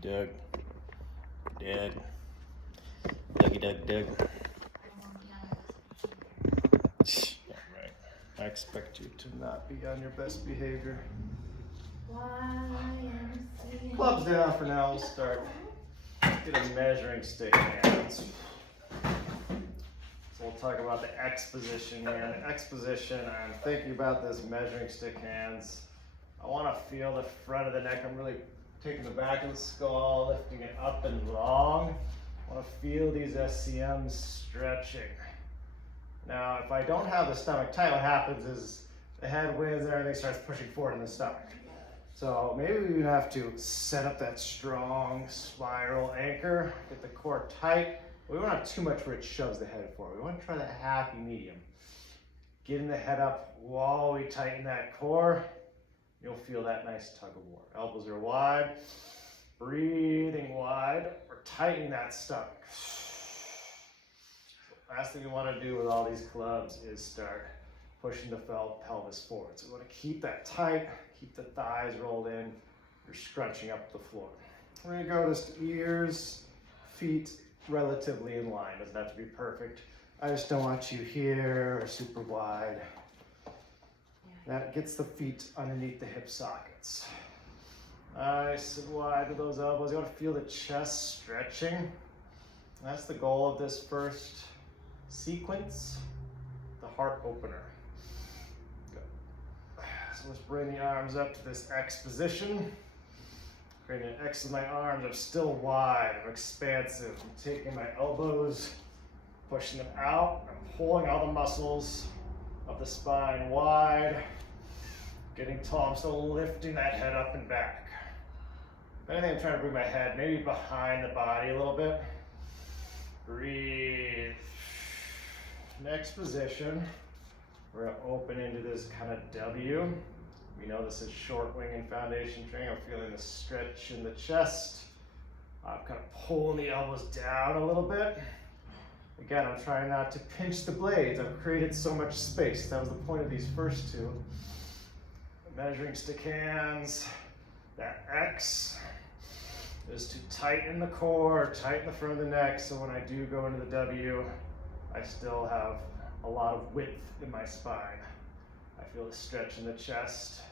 Doug. Doug. Dougie Doug Doug. Yeah, right. I expect you to not be on your best behavior. Clubs down for now. We'll start. Get a measuring stick hands. So we'll talk about the X position here. In the X position, I'm thinking about this measuring stick hands. I want to feel the front of the neck. I'm really taking the back of the skull, lifting it up and long. I want to feel these SCMs stretching. Now, if I don't have the stomach tight, what happens is the head wins and everything starts pushing forward in the stomach. So maybe we have to set up that strong spiral anchor, get the core tight. We don't have too much where it shoves the head forward. We want to try that happy medium. Getting the head up while we tighten that core, you'll feel that nice tug of war. Elbows are wide, breathing wide. We're tightening that stomach. The last thing we want to do with all these clubs is start pushing the pelvis forward. So we want to keep that tight, keep the thighs rolled in. You're scrunching up the floor. We're going to go just ears, feet relatively in line. Doesn't have to be perfect. I just don't want you here or super wide. That gets the feet underneath the hip sockets. Nice and wide with those elbows. You want to feel the chest stretching. That's the goal of this first sequence, the heart opener. Good. So let's bring the arms up to this X position. Creating an X with my arms. I'm still wide. I'm expansive. I'm taking my elbows, pushing them out. I'm pulling all the muscles of the spine wide. Getting tall. I'm still lifting that head up and back. If anything, I'm trying to bring my head maybe behind the body a little bit. Breathe. Next position, we're going to open into this kind of W. We know this is short wing and foundation training. I'm feeling the stretch in the chest. I'm kind of pulling the elbows down a little bit. Again, I'm trying not to pinch the blades. I've created so much space. That was the point of these first two. Measuring stick hands. That X is to tighten the core, tighten the front of the neck, so when I do go into the W, I still have a lot of width in my spine. I feel the stretch in the chest.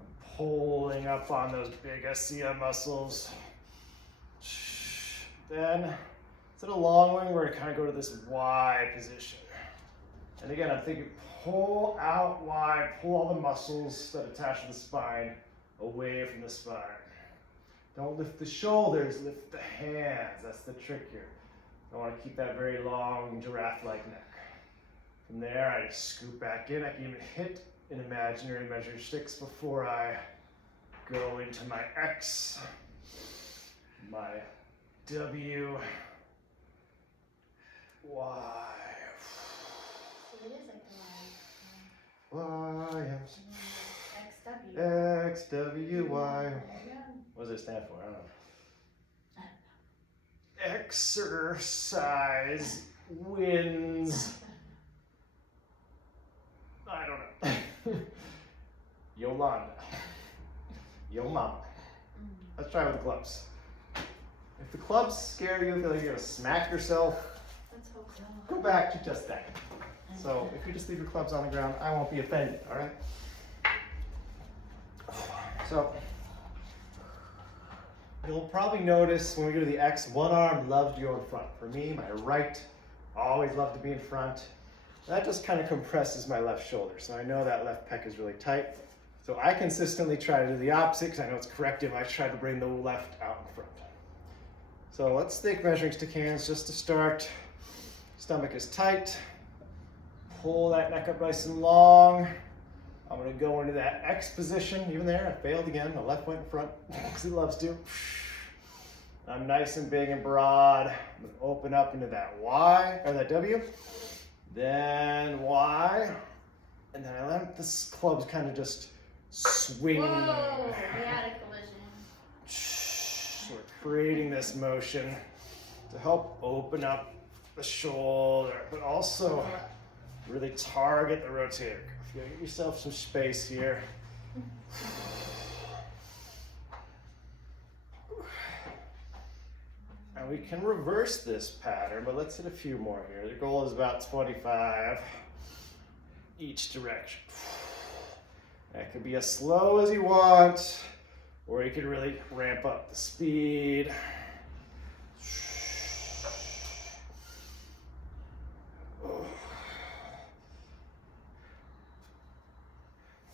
I'm pulling up on those big SCM muscles. Then, instead of long wing, we're going to kind of go to this Y position. And again, I'm thinking pull out wide, pull all the muscles that attach to the spine away from the spine. Don't lift the shoulders, lift the hands. That's the trick here. I want to keep that very long giraffe-like neck. From there, I just scoop back in. I can even hit an imaginary measuring sticks before I go into my X, my W, Y. So it is like the Y, XW. X, W, Y. What does it stand for? I don't know. Exercise wins. I don't know. Yolanda. Yo mama. Let's try with the clubs. If the clubs scare you, feel like you're gonna smack yourself, Let's hope so. go back to just that. So if you just leave your clubs on the ground, I won't be offended, all right? So you'll probably notice when we go to the X, one arm loves to go in front. For me, my right, always love to be in front. That just kind of compresses my left shoulder. So I know that left pec is really tight. So I consistently try to do the opposite because I know it's corrective. I try to bring the left out in front. So let's take measuring stick hands just to start. Stomach is tight. Pull that neck up nice and long. I'm going to go into that X position. Even there, I failed again. The left went in front because it loves to. I'm nice and big and broad. I'm going to open up into that Y, or that W. Then Y. And then I let this clubs kind of just swing. Whoa, we had a collision. We're creating this motion to help open up the shoulder, but also really target the rotator. Give yourself some space here. And we can reverse this pattern, but let's hit a few more here. The goal is about 25 each direction. That could be as slow as you want, or you could really ramp up the speed.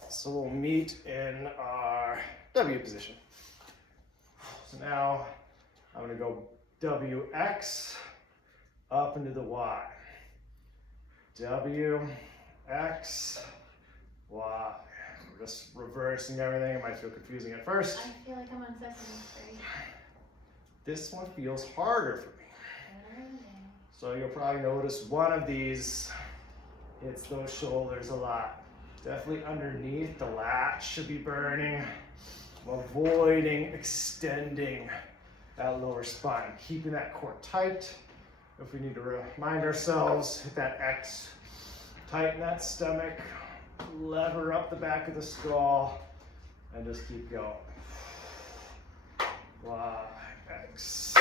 So we'll meet in our W position. So now I'm gonna go WX up into the Y. W, X, Y. We're just reversing everything. It might feel confusing at first. I feel like I'm on Sesame Street. This one feels harder for me. So you'll probably notice one of these hits those shoulders a lot. Definitely underneath, the lat should be burning. I'm avoiding extending that lower spine, keeping that core tight. If we need to remind ourselves, hit that X, tighten that stomach, lever up the back of the skull, and just keep going. Y, X.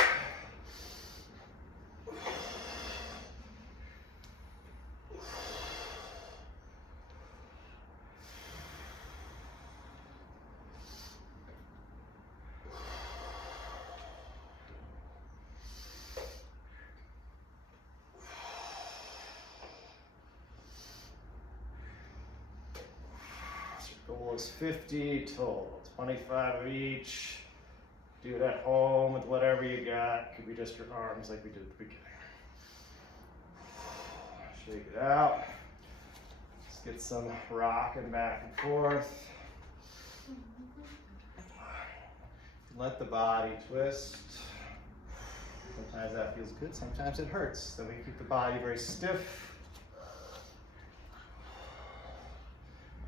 Goal is 50 total, 25 of each. Do it at home with whatever you got. Could be just your arms like we did at the beginning. Shake it out. Let's get some rocking back and forth. Let the body twist. Sometimes that feels good, sometimes it hurts. Then we keep the body very stiff.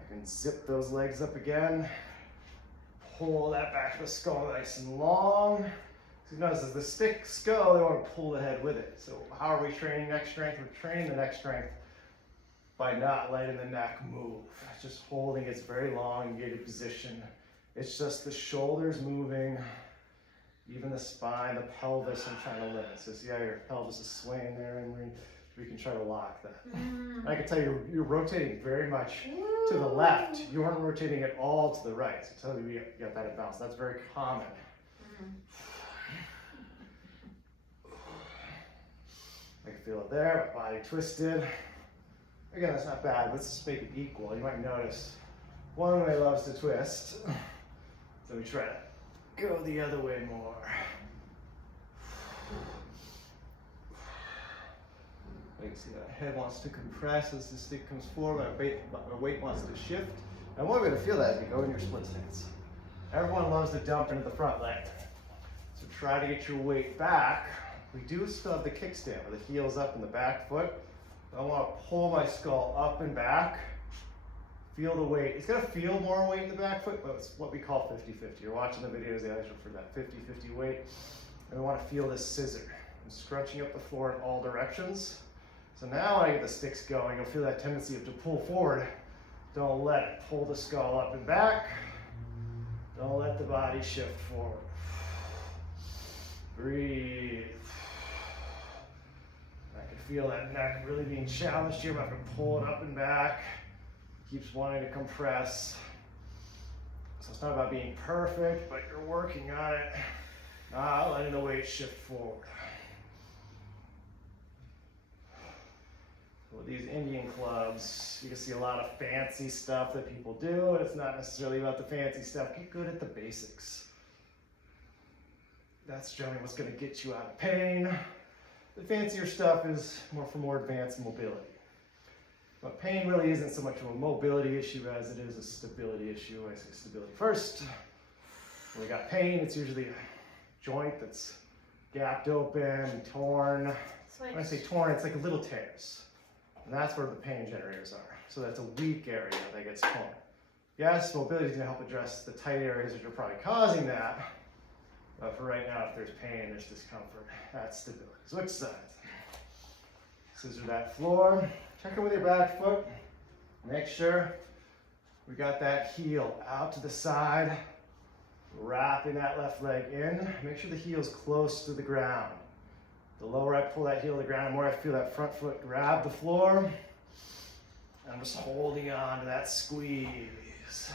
And zip those legs up again. Pull that back of the skull nice and long. So you notice as the sticks go, they want to pull the head with it. So how are we training neck strength? We're training the neck strength by not letting the neck move. Just holding its very long engaged position. It's just the shoulders moving, even the spine, the pelvis, I'm trying to limit. So see how your pelvis is swaying there, and we can try to lock that. I can tell you, you're rotating very much to the left. You aren't rotating at all to the right. So tell you you got that imbalance. That's very common. I can feel it there, my body twisted. Again, that's not bad. Let's just make it equal. You might notice one way loves to twist. So we try to go the other way more. You can see that head wants to compress as the stick comes forward, my weight wants to shift. And one way to feel that is you go in your split stance. Everyone loves to dump into the front leg. So try to get your weight back. We do still have the kickstand where the heel's up in the back foot. I want to pull my skull up and back. Feel the weight. It's going to feel more weight in the back foot, but it's what we call 50-50. You're watching the videos, they always refer to that 50-50 weight. And we want to feel this scissor. I'm scrunching up the floor in all directions. So now when I get the sticks going, you'll feel that tendency to pull forward. Don't let it. Pull the skull up and back. Don't let the body shift forward. Breathe. I can feel that neck really being challenged here, but I can pull it up and back. Keeps wanting to compress. So it's not about being perfect, but you're working on it. Not letting the weight shift forward. With these Indian clubs, you can see a lot of fancy stuff that people do, and it's not necessarily about the fancy stuff. Get good at the basics. That's generally what's going to get you out of pain. The fancier stuff is more for more advanced mobility. But pain really isn't so much of a mobility issue as it is a stability issue. I say stability first. When we got pain, it's usually a joint that's gapped open, torn. Switch. When I say torn, it's like little tears. And that's where the pain generators are. So that's a weak area that gets torn. Yes, mobility is going to help address the tight areas that are probably causing that. But for right now, if there's pain, there's discomfort. That's stability. Switch sides. Scissor that floor. Check in with your back foot. Make sure we got that heel out to the side. Wrapping that left leg in. Make sure the heel's close to the ground. The lower I pull that heel to the ground, the more I feel that front foot grab the floor. And I'm just holding on to that squeeze.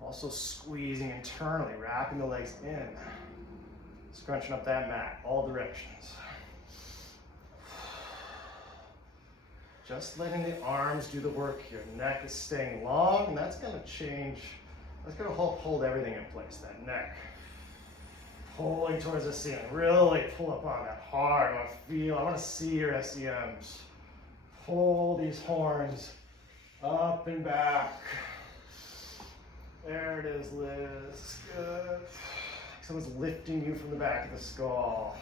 Also squeezing internally, wrapping the legs in. Scrunching up that mat, all directions. Just letting the arms do the work here. Neck is staying long, and that's gonna change. That's gonna help hold everything in place, that neck. Pulling towards the ceiling. Really pull up on that hard. I wanna see your SEMs. Pull these horns up and back. There it is, Liz. Good. Someone's lifting you from the back of the skull.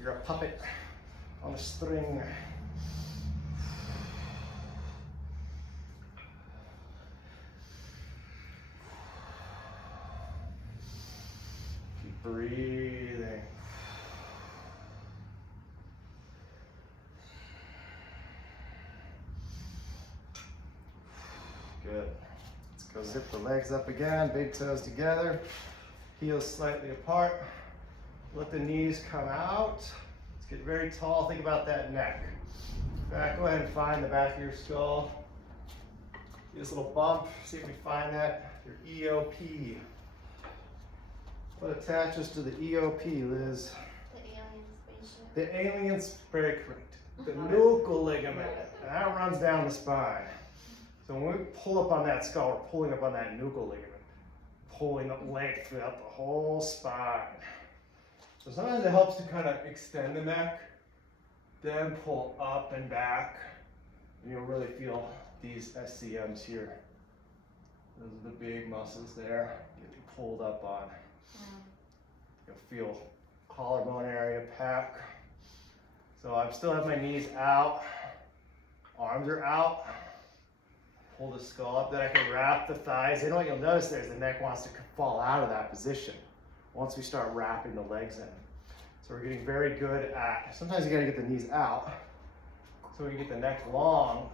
You're a puppet on a string. Keep breathing. Good. Let's go zip the legs up again, big toes together, heels slightly apart. Let the knees come out. Let's get very tall. Think about that neck. Back, go ahead and find the back of your skull. Do this little bump. See if we find that. Your EOP. What attaches to the EOP, Liz? The alien spaceship. The alien's very correct. The nuchal ligament. And that runs down the spine. So when we pull up on that skull, we're pulling up on that nuchal ligament, pulling up length throughout the whole spine. So sometimes it helps to kind of extend the neck, then pull up and back, and you'll really feel these SCMs here. Those are the big muscles there, getting pulled up on. You'll feel collarbone area, pec. So I still have my knees out, arms are out. Pull the skull up, then I can wrap the thighs in. What you'll notice there is the neck wants to fall out of that position once we start wrapping the legs in. So we're getting very good at, sometimes you gotta get the knees out so we can get the neck long.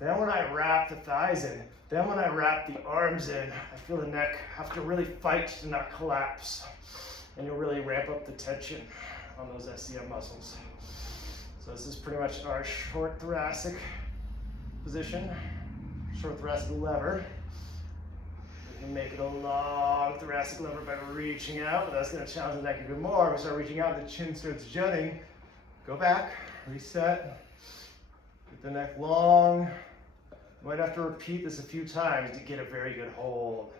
Then when I wrap the thighs in, then when I wrap the arms in, I feel the neck have to really fight to not collapse. And you'll really ramp up the tension on those SCM muscles. So this is pretty much our short thoracic position. Short thoracic lever. We can make it a long thoracic lever by reaching out, but that's going to challenge the neck even more. We start reaching out, the chin starts jutting. Go back, reset, get the neck long. You might have to repeat this a few times to get a very good hold.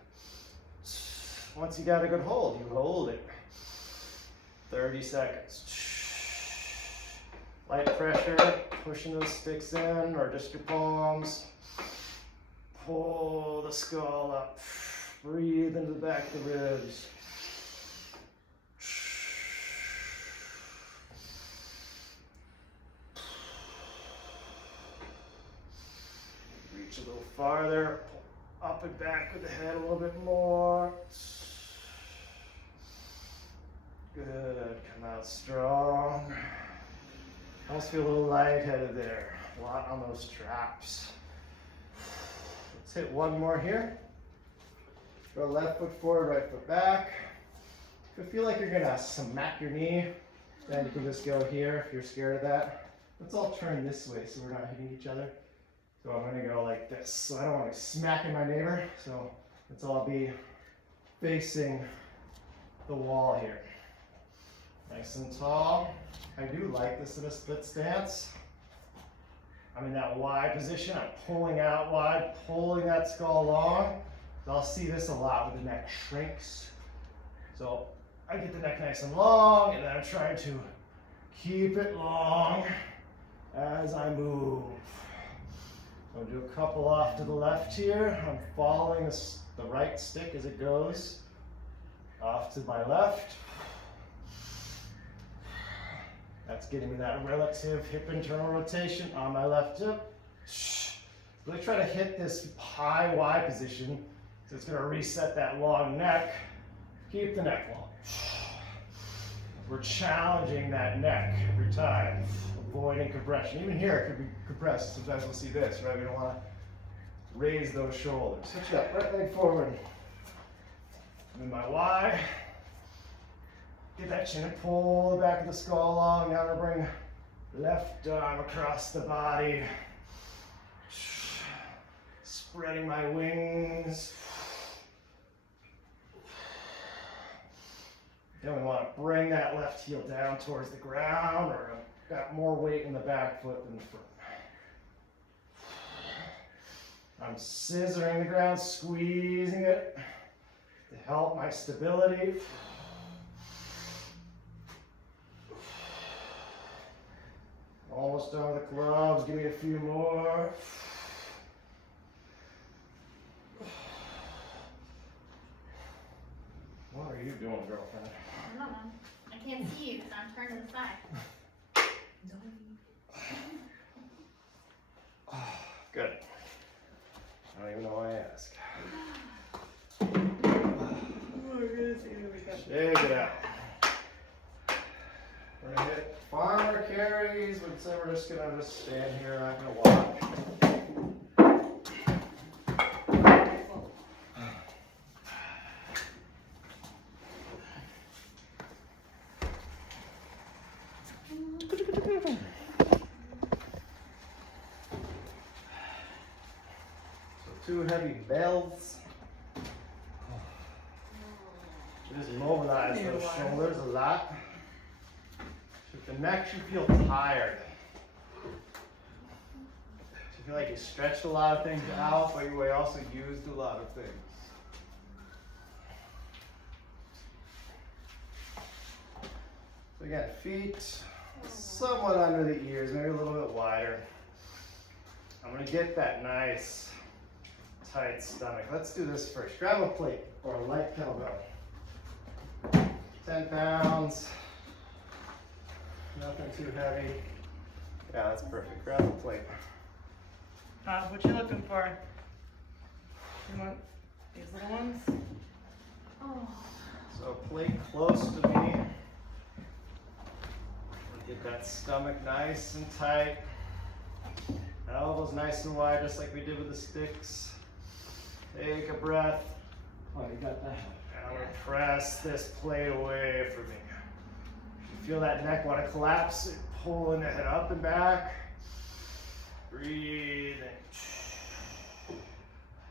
Once you got a good hold, you hold it. 30 seconds. Light pressure, pushing those sticks in, or just your palms. Pull the skull up. Breathe into the back of the ribs. Reach a little farther. Pull up and back with the head a little bit more. Good. Come out strong. Almost feel a little lightheaded there. A lot on those traps. Let's hit one more here. Go left foot forward, right foot back. If you feel like you're gonna smack your knee, then you can just go here if you're scared of that. Let's all turn this way so we're not hitting each other. So I'm gonna go like this. So I don't want to be smacking my neighbor. So let's all be facing the wall here. Nice and tall. I do like this in a split stance. I'm in that wide position. I'm pulling out wide, pulling that skull long. So I'll see this a lot when the neck shrinks. So I get the neck nice and long, and then I'm trying to keep it long as I move. I'll do a couple off to the left here. I'm following the right stick as it goes off to my left. That's getting me that relative hip internal rotation on my left hip. Really try to hit this high Y position, so it's going to reset that long neck. Keep the neck long. We're challenging that neck every time, avoiding compression. Even here it could be compressed. Sometimes we'll see this, right? We don't want to raise those shoulders. Switch it up, right leg forward. I'm in my Y. Get that chin and pull the back of the skull along. Now we're gonna bring left arm across the body. Spreading my wings. Then we want to bring that left heel down towards the ground, or got more weight in the back foot than the front. I'm scissoring the ground, squeezing it to help my stability. Almost done with the gloves, give me a few more. What are you doing, girlfriend? I don't know. I can't see you, so I'm turned to the side. Good. I don't even know why I ask. Shake it out. We're gonna hit farmer carries, but so we're just gonna stand here, not gonna walk. Two heavy belts. Just mobilize those shoulders a lot. With the neck, you feel tired. You feel like you stretched a lot of things out, but you also used a lot of things. So again, feet somewhat under the ears, maybe a little bit wider. I'm gonna get that nice tight stomach. Let's do this first. Grab a plate or a light kettlebell. 10 pounds. Nothing too heavy. Yeah, that's perfect. Grab a plate. What you looking for? You want these little ones? Oh. So a plate close to me. Get that stomach nice and tight. Elbows nice and wide, just like we did with the sticks. Take a breath. Oh, you got that. Now we're gonna press this plate away from me. You feel that neck want to collapse, pulling the head up and back. Breathe in.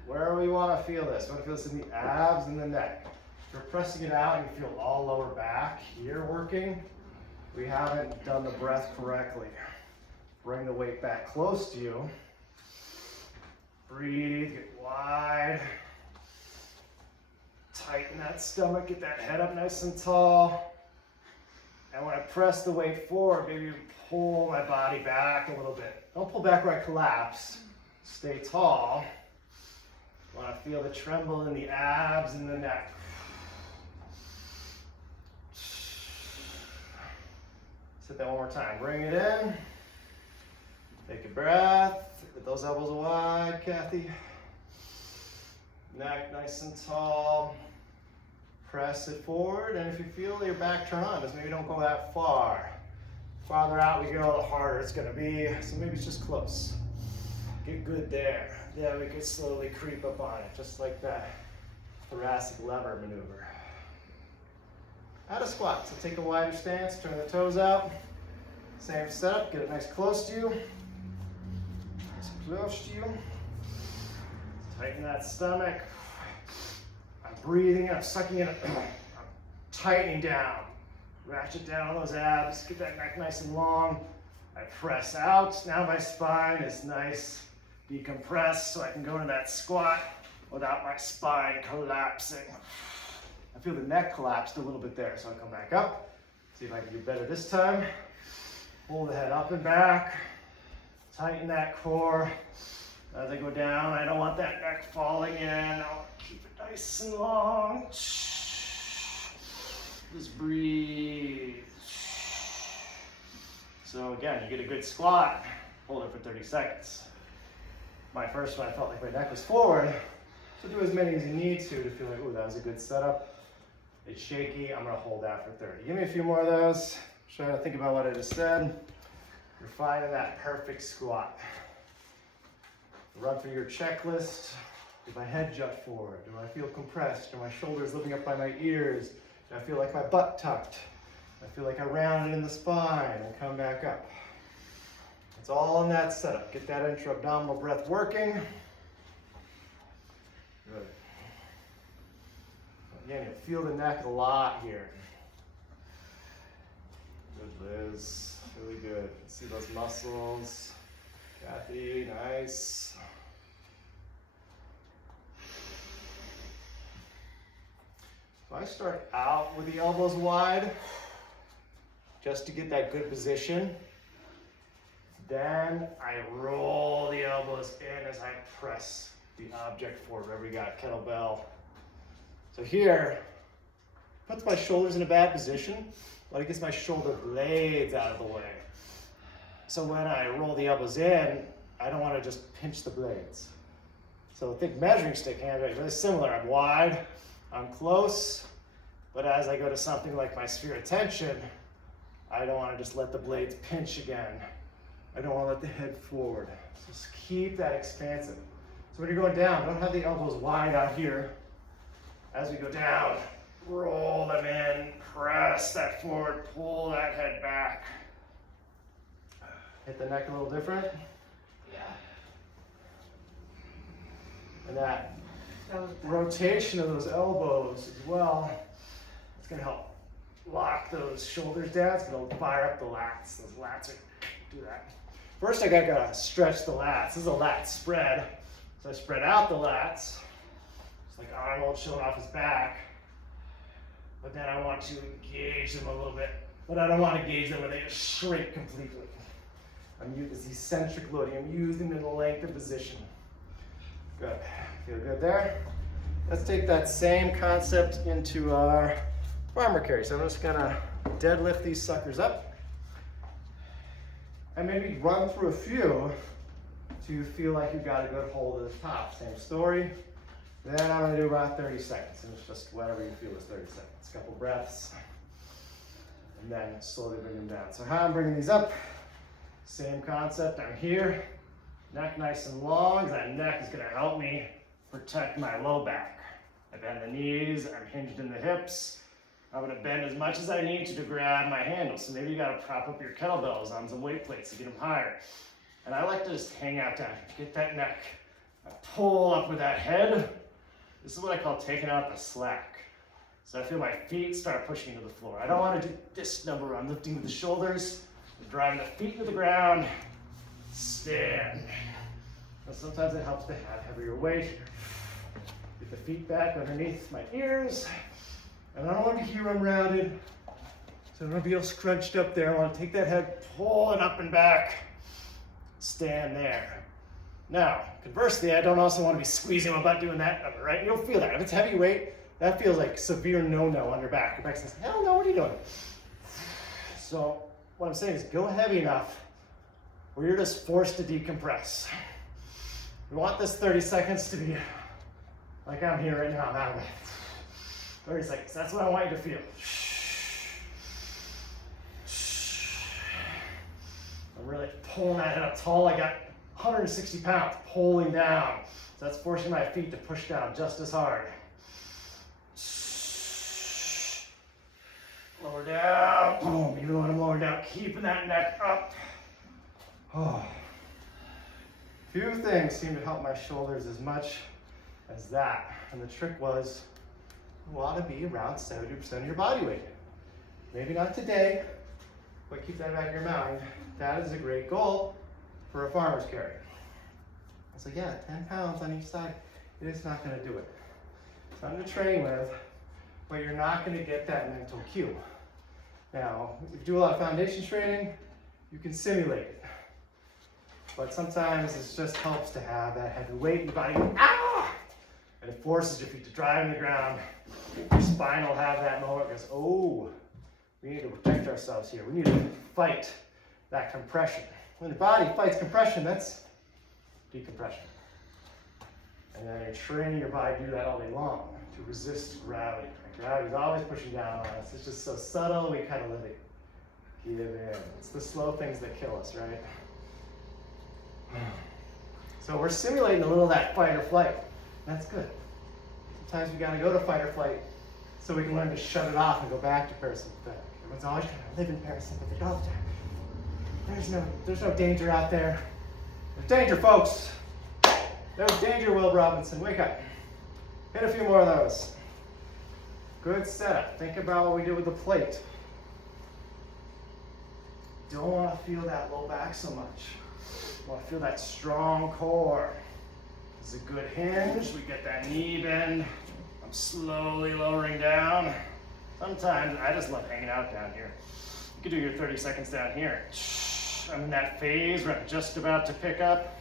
Where we want to feel this? We want to feel this in the abs and the neck. If you're pressing it out and you feel all lower back here working, we haven't done the breath correctly. Bring the weight back close to you. Breathe, get wide. Tighten that stomach, get that head up nice and tall. And when I press the weight forward, maybe pull my body back a little bit. Don't pull back where I collapse. Stay tall. You want to feel the tremble in the abs and the neck. Hit that one more time. Bring it in. Take a breath. Get those elbows wide, Kathy. Neck nice and tall. Press it forward, and if you feel your back turn on, just maybe don't go that far. Farther out we go, the harder it's gonna be. So maybe it's just close. Get good there. Then we can slowly creep up on it, just like that thoracic lever maneuver. Out of squat, so take a wider stance, turn the toes out. Same setup, get it nice close to you. Nice close to you. Tighten that stomach. I'm breathing, I'm sucking in, I'm tightening down. Ratchet down on those abs, get that neck nice and long. I press out, now my spine is nice, decompressed, so I can go into that squat without my spine collapsing. I feel the neck collapsed a little bit there, so I'll come back up. See if I can do better this time. Pull the head up and back. Tighten that core. As I go down, I don't want that neck falling in. I want to keep it nice and long. Just breathe. So again, you get a good squat. Hold it for 30 seconds. My first one, I felt like my neck was forward. So do as many as you need to feel like, ooh, that was a good setup. It's shaky, I'm gonna hold that for 30. Give me a few more of those. Try to think about what I just said. You're finding that perfect squat. Run through your checklist. Did my head jut forward? Do I feel compressed? Are my shoulders lifting up by my ears? Do I feel like my butt tucked? I feel like I rounded in the spine and come back up. It's all in that setup. Get that intra-abdominal breath working. Good. Again, you feel the neck a lot here. Good, Liz. Really good. See those muscles. Kathy, nice. So I start out with the elbows wide, just to get that good position. Then I roll the elbows in as I press the object forward. Remember, we got kettlebell. So here, puts my shoulders in a bad position, but it gets my shoulder blades out of the way. So when I roll the elbows in, I don't want to just pinch the blades. So think measuring stick hands, right? Really similar. I'm wide, I'm close, but as I go to something like my sphere of tension, I don't want to just let the blades pinch again. I don't want to let the head forward. So just keep that expansive. So when you're going down, don't have the elbows wide out here. As we go down, roll them in, press that forward, pull that head back. Hit the neck a little different. Yeah. And that was rotation of those elbows as well, it's gonna help lock those shoulders down. It's gonna fire up the lats. Those lats are, do that. First I gotta stretch the lats. This is a lat spread. So I spread out the lats. It's like Arnold showing off his back. But then I want to engage them a little bit. But I don't want to engage them where they just shrink completely. I'm using this eccentric loading. I'm using them in the length of position. Good. Feel good there? Let's take that same concept into our farmer carry. So I'm just gonna deadlift these suckers up. And maybe run through a few to feel like you've got a good hold of the top. Same story. Then I'm gonna do about 30 seconds. And it's just whatever you feel is 30 seconds. A couple breaths. And then slowly bring them down. So how I'm bringing these up, same concept. I'm here, neck nice and long. That neck is gonna help me protect my low back. I bend the knees, I'm hinged in the hips. I'm gonna bend as much as I need to grab my handle. So maybe you gotta prop up your kettlebells on some weight plates to get them higher. And I like to just hang out down, get that neck. I pull up with that head. This is what I call taking out the slack. So I feel my feet start pushing to the floor. I don't want to do this number where I'm lifting with the shoulders, I'm driving the feet to the ground, stand. And sometimes it helps to have heavier weight here. Get the feet back underneath my ears. And I don't want to hear them rounded. So I don't want to be all scrunched up there. I want to take that head, pull it up and back, stand there. Now, conversely, I don't also want to be squeezing my butt doing that number, right? You'll feel that. If it's heavy weight, that feels like severe no-no on your back. Your back says, hell no, what are you doing? So what I'm saying is go heavy enough where you're just forced to decompress. We want this 30 seconds to be like I'm here right now, I'm out of it. 30 seconds, that's what I want you to feel. I'm really pulling that head up tall. I got 160 pounds pulling down. So that's forcing my feet to push down just as hard. Lower down. Boom. Even when I'm lower down, keeping that neck up. Oh. Few things seem to help my shoulders as much as that. And the trick was, you want to be around 70% of your body weight. Maybe not today, but keep that in the back of your mind. That is a great goal for a farmer's carry. So yeah, 10 pounds on each side, it is not going to do it. It's something to train with, but you're not going to get that mental cue. Now, if you do a lot of foundation training, you can simulate it. But sometimes it just helps to have that heavy weight in your body. Ah! And it forces your feet to drive in the ground. Your spine will have that moment where it goes, oh, we need to protect ourselves here. We need to fight that compression. When the body fights compression, that's decompression. And then you're training your body to do that all day long, to resist gravity. Gravity's always pushing down on us. It's just so subtle, we kind of let it give in. It's the slow things that kill us, right? So we're simulating a little of that fight or flight. That's good. Sometimes we gotta go to fight or flight so we can learn to shut it off and go back to parasympathetic. Everyone's always trying to live in parasympathetic all the time. There's no danger out there. There's danger, folks. There's danger, Will Robinson. Wake up. Hit a few more of those. Good setup. Think about what we did with the plate. Don't want to feel that low back so much. Want to feel that strong core. This is a good hinge. We get that knee bend. I'm slowly lowering down. Sometimes I just love hanging out down here. You can do your 30 seconds down here. I'm in that phase where I'm just about to pick up,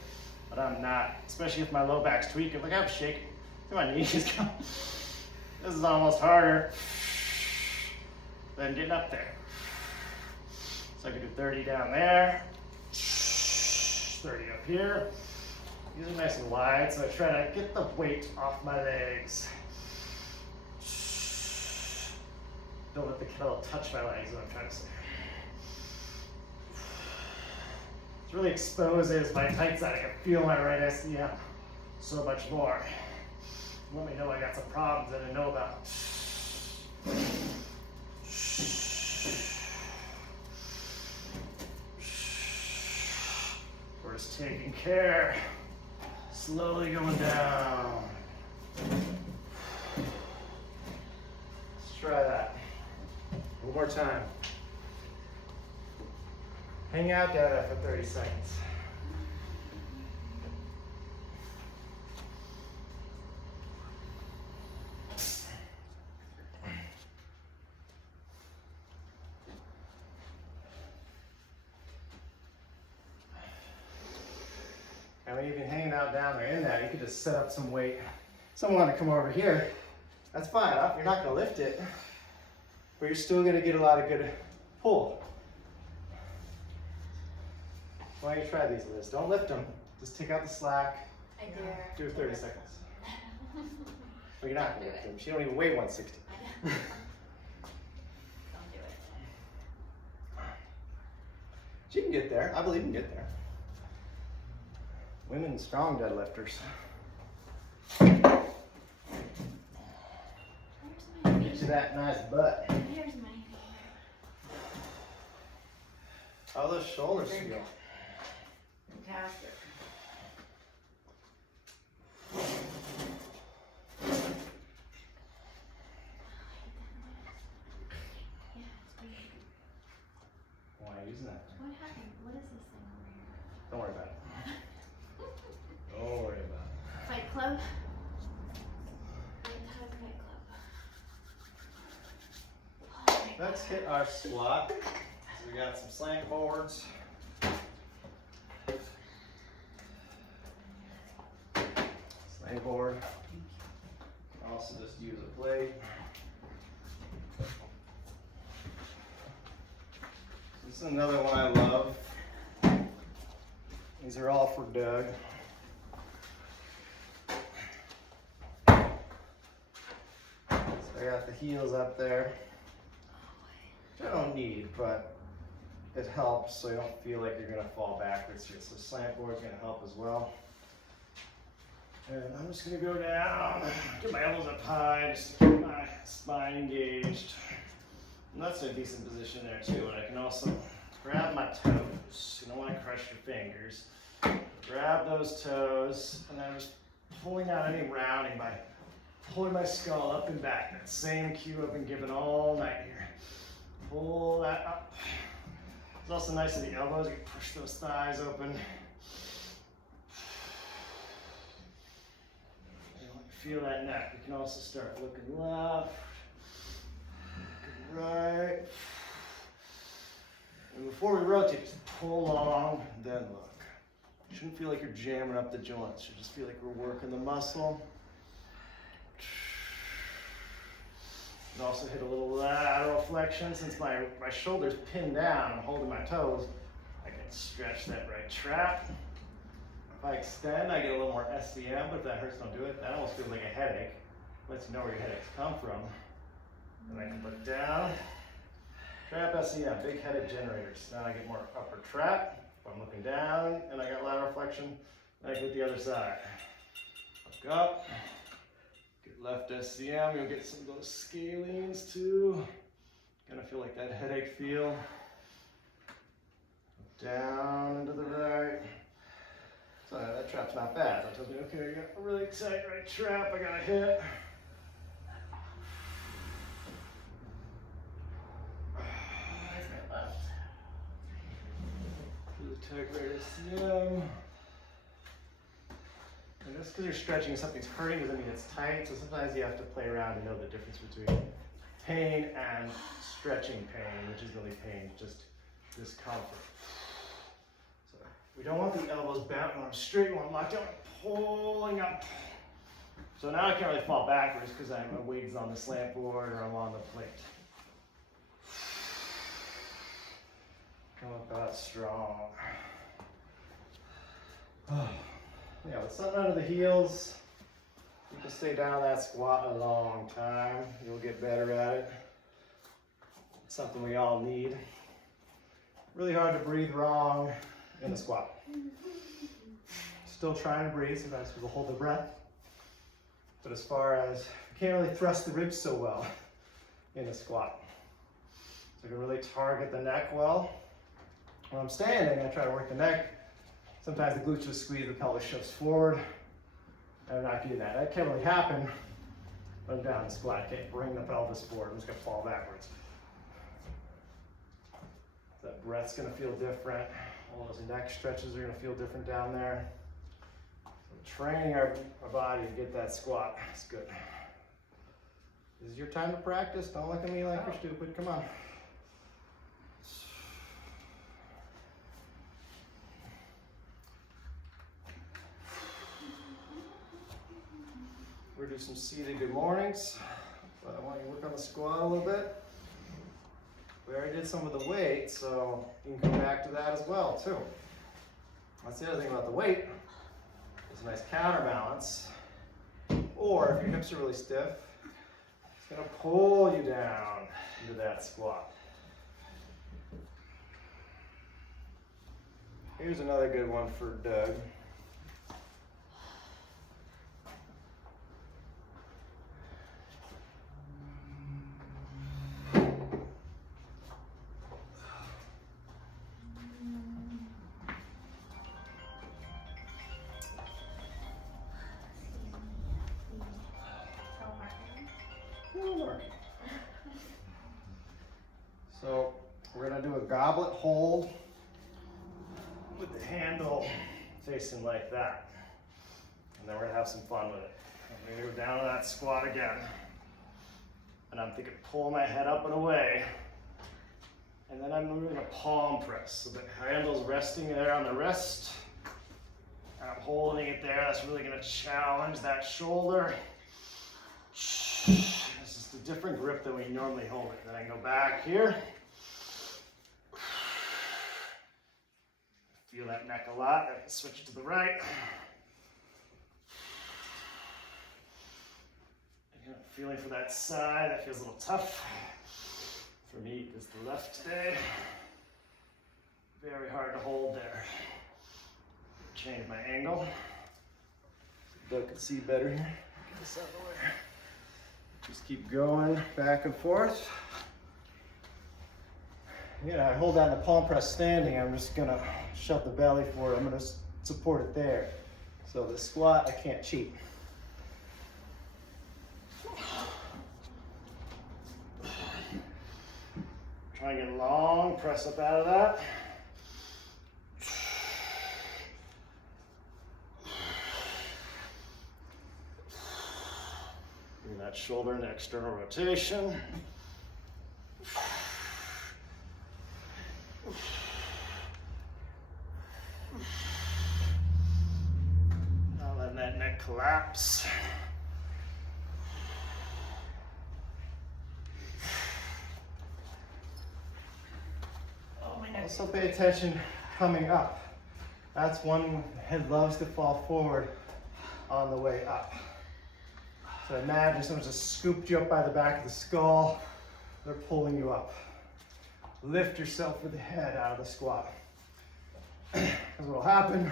but I'm not, especially if my low back's tweaking. Look, I'm shaking. See my knees go. This is almost harder than getting up there. So I can do 30 down there, 30 up here. These are nice and wide, so I try to get the weight off my legs. Don't let the kettle touch my legs, is what I'm trying to say. It really exposes my tight side. I can feel my right SCM so much more. Let me know I got some problems I didn't know about. We're just taking care. Slowly going down. Let's try that. One more time. Hang out down there for 30 seconds. And when you've been hanging out down there in that, you could just set up some weight. Someone want to come over here, that's fine. You're not going to lift it, but you're still going to get a lot of good pull. Why don't you try these, Liz? Don't lift them. Just take out the slack. I dare. Do 30 seconds. Well, you're not going to lift them. She don't even weigh 160. Don't do it. She can get there. I believe you can get there. Women strong deadlifters. Where's my Get you favorite? that nice butt. Where's my favorite? How those shoulders feel? Fantastic. Yeah, it's weird. Why are you using that? What happened? What is this thing over here? Don't worry about it. Don't worry about Fight Club? Anti Fight Club. Oh it. Let's hit our squat. So we got some slant boards. Slant board. Also just use a plate. This is another one I love. These are all for Doug. So I got the heels up there. Which I don't need, but it helps so you don't feel like you're gonna fall backwards here. So slant board's gonna help as well. And I'm just gonna go down, get my elbows up high, just to keep my spine engaged. And that's a decent position there too. And I can also grab my toes. You don't want to crush your fingers. Grab those toes, and then I'm just pulling out any rounding by pulling my skull up and back. That same cue I've been given all night here. Pull that up. It's also nice at the elbows. You can push those thighs open. Feel that neck. You can also start looking left, looking right. And before we rotate, just pull long, then look. You shouldn't feel like you're jamming up the joints. You just feel like we're working the muscle. And also hit a little lateral flexion. Since my shoulder's pinned down, I'm holding my toes, I can stretch that right trap. If I extend, I get a little more SCM, but if that hurts, don't do it. That almost feels like a headache. Lets you know where your headaches come from. And I can look down. Trap SCM, big headed generators. Now I get more upper trap. If I'm looking down and I got lateral flexion, then I get the other side. Look up. Get left SCM. You'll get some of those scalenes too. Gonna feel like that headache feel. Down and to the right. So that trap's not bad. That tells me, okay, I got a really tight right trap I gotta hit. Really tight right ACM. And just because you're stretching and something's hurting doesn't mean it's tight, so sometimes you have to play around to know the difference between pain and stretching pain, which is really pain, just discomfort. So we don't want the elbows bent when I'm straight, when I'm locked down, I'm pulling up. So now I can't really fall backwards because my weight's on the slant board or I'm on the plate. Come up out strong. Yeah, with something under the heels, you can stay down that squat a long time. You'll get better at it. It's something we all need. Really hard to breathe wrong in the squat. Still trying to breathe, sometimes people hold their breath. But as far as, you can't really thrust the ribs so well in the squat. So you can really target the neck well. When I'm standing, I try to work the neck. Sometimes the glutes just squeeze, the pelvis shifts forward. I'm not getting that. That can't really happen when I'm down in the squat. I can't bring the pelvis forward. I'm just gonna fall backwards. That breath's gonna feel different. All those neck stretches are gonna feel different down there. So training our body to get that squat is good. This is your time to practice. Don't look at me like you're stupid. Come on. We're gonna do some seated good mornings, but I want you to work on the squat a little bit. We already did some of the weight, so you can come back to that as well too. That's the other thing about the weight. It's a nice counterbalance. Or if your hips are really stiff, it's gonna pull you down into that squat. Here's another good one for Doug. So we're gonna do a goblet hold with the handle facing like that. And then we're gonna have some fun with it. I'm gonna go down to that squat again. And I'm thinking pull my head up and away. And then I'm moving a palm press. So the handle's resting there on the wrist. And I'm holding it there. That's really gonna challenge that shoulder. This is a different grip than we normally hold it. Then I go back here. Feel that neck a lot. I can switch to the right. Again, feeling for that side. That feels a little tough. For me, it's the left today. Very hard to hold there. Change my angle. So Doug can see better here. Get this out of the way. Just keep going back and forth. Yeah, I hold that in the palm press standing. I'm just gonna shut the belly forward. I'm gonna support it there. So the squat, I can't cheat. Try and get long, press up out of that. Bring that shoulder into external rotation. Not letting that neck collapse. Also pay attention coming up. That's one head loves to fall forward on the way up. So imagine someone just scooped you up by the back of the skull. They're pulling you up. Lift yourself with the head out of the squat. Because what will happen,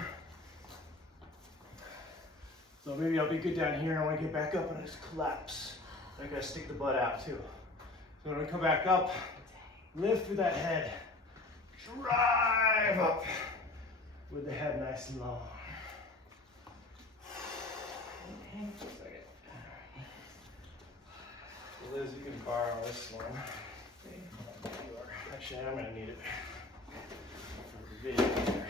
so maybe I'll be good down here and I want to get back up and I just collapse. I gotta stick the butt out too. So when I come back up, Lift through that head. Drive up with the head nice and long. Hang for a second. Liz, you can borrow this one. Actually, I'm gonna need it for the video here.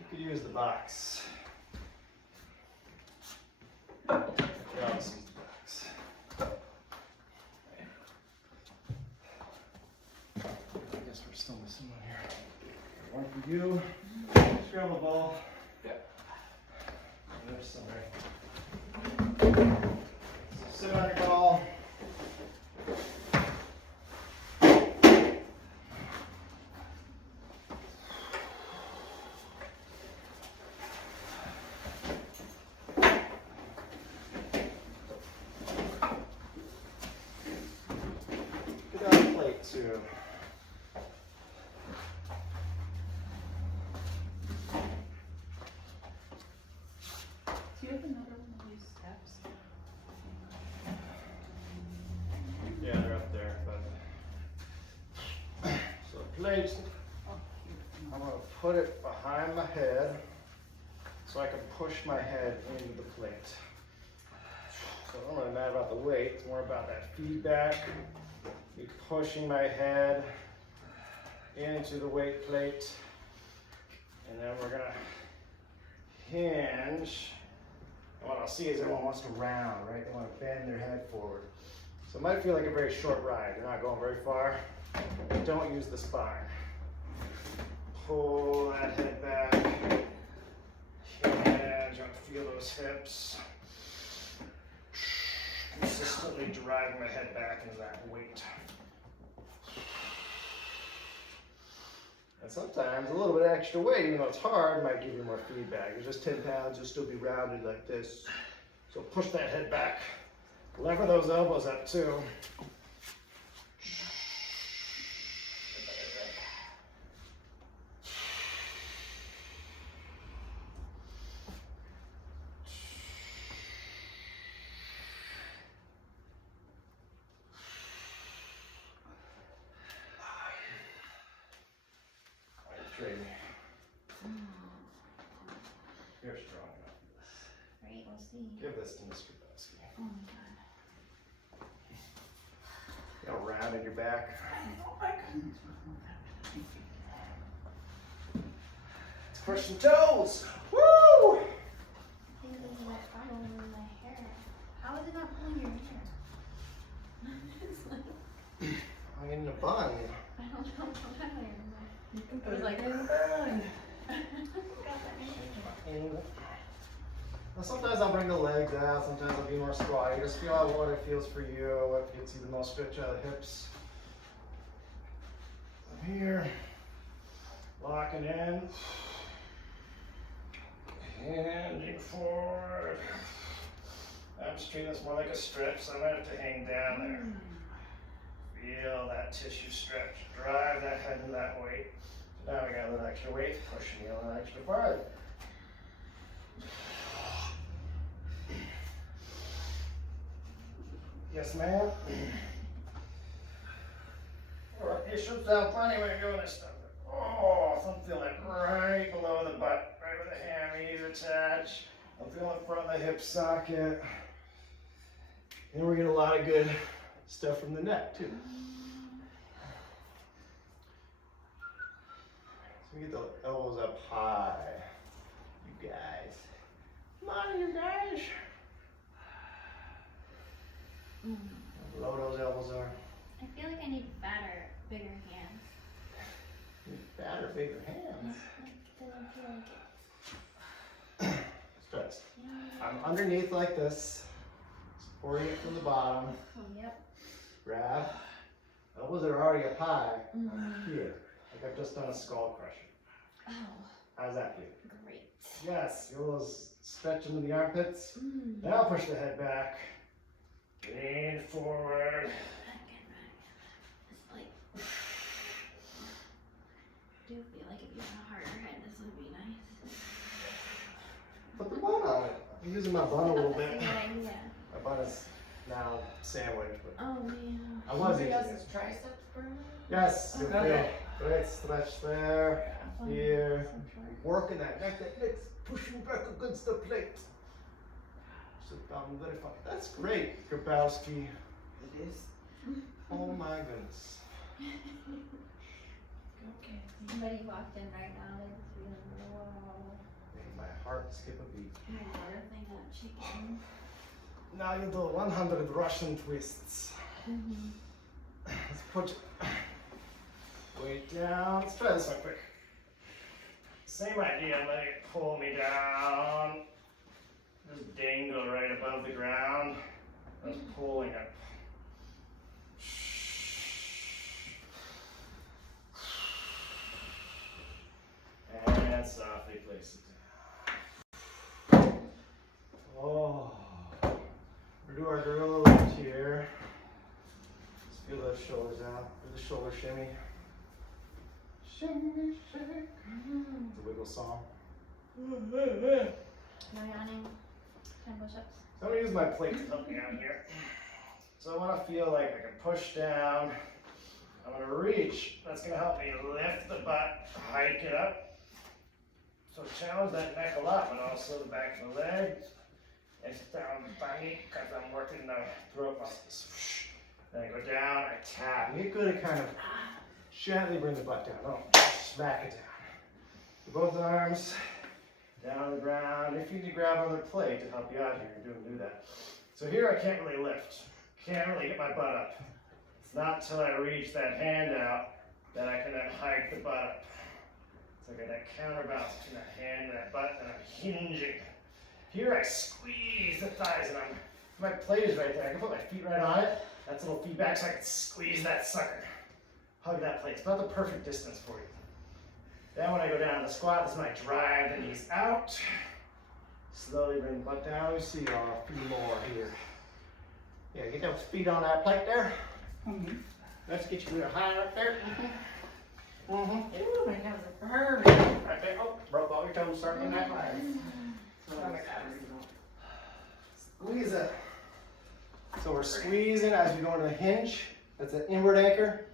You could use the box. Yeah, I'll just use the box. I guess we're still missing one here. One for you. Just grab a ball. Yeah. There's some right. Sit on your ball. Get on the plate too. Do you have another one of these steps? Yeah, they're up there, but so plate. I'm gonna put it behind my head so I can push my head into the plate. So I don't really matter about the weight, it's more about that feedback. Me pushing my head into the weight plate. And then we're gonna hinge. And what I'll see is everyone wants to round, right? They want to bend their head forward. So it might feel like a very short ride. You're not going very far. Don't use the spine. Pull that head back. Hinge, feel those hips. Consistently driving the head back into that weight. And sometimes a little bit extra weight, even though it's hard, might give you more feedback. It's just 10 pounds, you'll still be rounded like this. So push that head back. Lever those elbows up too. You're strong enough for this. Right, we'll see. Give this to Mr. Belsky. Oh my god. You know, round in your back. Let's push some toes. Woo! I think this is like following my hair. How is it not pulling your hair? It's like, I'm in a bun. I don't know why. It was like, there's a bun. Well, sometimes I'll bring the legs out, sometimes I'll be more squatty. Just feel out what it feels for you, what gets you the most stretch out of the hips. I'm here, locking in, hinging forward. I'm just treating this more like a stretch, so I'm gonna have to hang down there. Feel that tissue stretch, drive that head in that weight. Now we got a little extra weight, pushing you a little extra farther. Yes, ma'am. All right, your hips down plenty when you're doing this stuff. Oh, I'm feeling right below the butt, right where the hammies attach. I'm feeling front of the hip socket. And we're getting a lot of good stuff from the neck, too. So we get the elbows up high. You guys. Come on, you guys. Below those elbows are. I feel like I need fatter, bigger hands. Fatter, bigger hands. It doesn't feel like it. Stretch. Yeah. I'm underneath like this, supporting it from the bottom. Oh, yep. Grab. Elbows are already up high. Mhm. Here. Like I've just done a skull crusher. Oh, How's that feel? great. Yes. Feel those stretch into the armpits. Mm. Now push the head back. Lean forward. It's like, I do feel like if you had a harder head, this would be nice. Put the bun on it. I'm using my bun a little bit. That's a good idea. My bun is now sandwich, but Oh man. I was Anybody eating else's it. triceps burning? Yes, Okay. okay. Great stretch there. Here. Some short. Working that neck, that neck's pushing back against the plate. Sit down very fine. That's great, Grabowski. It is. Oh my goodness. Okay. Somebody walked in right now. They just feeling wow. Made my heart skip a beat. My daughter thing that chicken. Now you do 100 Russian twists. Mm-hmm. Let's put weight down. Let's try this one quick. Same idea, letting it pull me down. Just dangle right above the ground. Just pulling it. And softly place it down. Oh. We'll do our gorilla lift here. Let's feel those shoulders out. Do the shoulder shimmy. Shimmy, shake. The wiggle song. No yawning. 10 push-ups. So I'm gonna use my plate to help me out here. So I wanna feel like I can push down. I'm gonna reach. That's gonna help me lift the butt, hike it up. So challenge that neck a lot, but also the back of the leg. And down the body, because I'm working the throat muscles. Then I go down, I tap. Get good at kind of gently bring the butt down. Don't smack it down. Both arms down on the ground. If you need to grab another plate to help you out here, do that. So here I can't really lift. Can't really get my butt up. It's not until I reach that hand out that I can then hike the butt up. So I get that counterbalance between that hand and that butt, and I'm hinging. Here I squeeze the thighs, and my plate is right there. I can put my feet right on it. That's a little feedback, so I can squeeze that sucker. Hug that plate. It's about the perfect distance for you. Then when I go down to the squat, this is my drive the knees out. Slowly bring the butt down. We see a few more here. Yeah, get those feet on that plate there. Mm-hmm. Let's get you real high right there. Mm-hmm. Ooh, my nose is burning. Right there. Oh, broke all your toes starting in that line. Squeeze it. So we're squeezing as we go into the hinge. That's an inward anchor.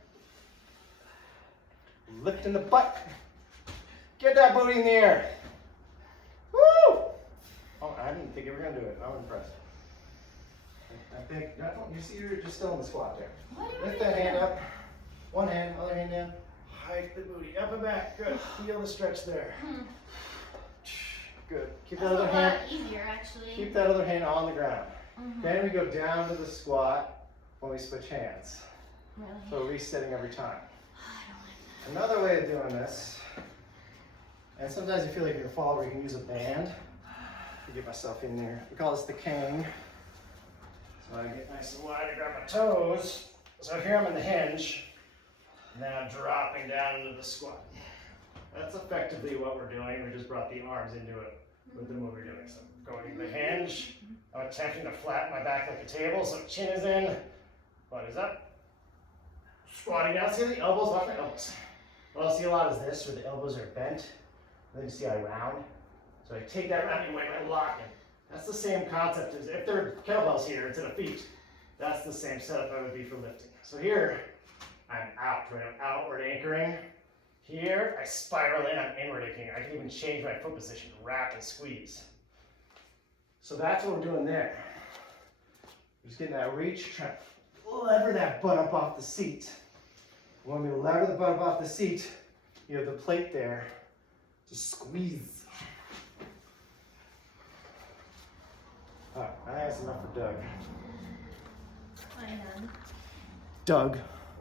Lifting the butt. Get that booty in the air. Woo! Oh, I didn't think you were gonna do it. I'm impressed. I think, you see you're just still in the squat there. Lift that hand up. One hand, other hand down. Hike the booty up and back. Good. Feel the stretch there. Good. Keep that That's a other lot hand. easier actually. Keep that other hand on the ground. Mhm. Then we go down to the squat when we switch hands. Really? So resetting every time. I don't like Another way of doing this, and sometimes you feel like you're gonna fall where you can use a band to get myself in there. We call this the cane. So I get nice and wide to grab my toes. So here I'm in the hinge. Now dropping down into the squat. That's effectively what we're doing. We just brought the arms into it with the move we're doing. So going to the hinge. I'm attempting to flatten my back like a table. So chin is in, butt is up. Squatting down. See the elbows? Watch my elbows. What I'll see a lot is this, where the elbows are bent. And then you see I round. So I take that rounding weight and I lock it. That's the same concept as if there are kettlebells here instead of feet. That's the same setup I would be for lifting. So here, I'm out, right? I'm outward anchoring. Here, I spiral in, I'm inward anchoring. I can even change my foot position, wrap and squeeze. So that's what we're doing there. We're just getting that reach, trying to lever that butt up off the seat. When we lever the butt up off the seat, you have the plate there to squeeze. All right, that's enough for Doug. I am. Doug.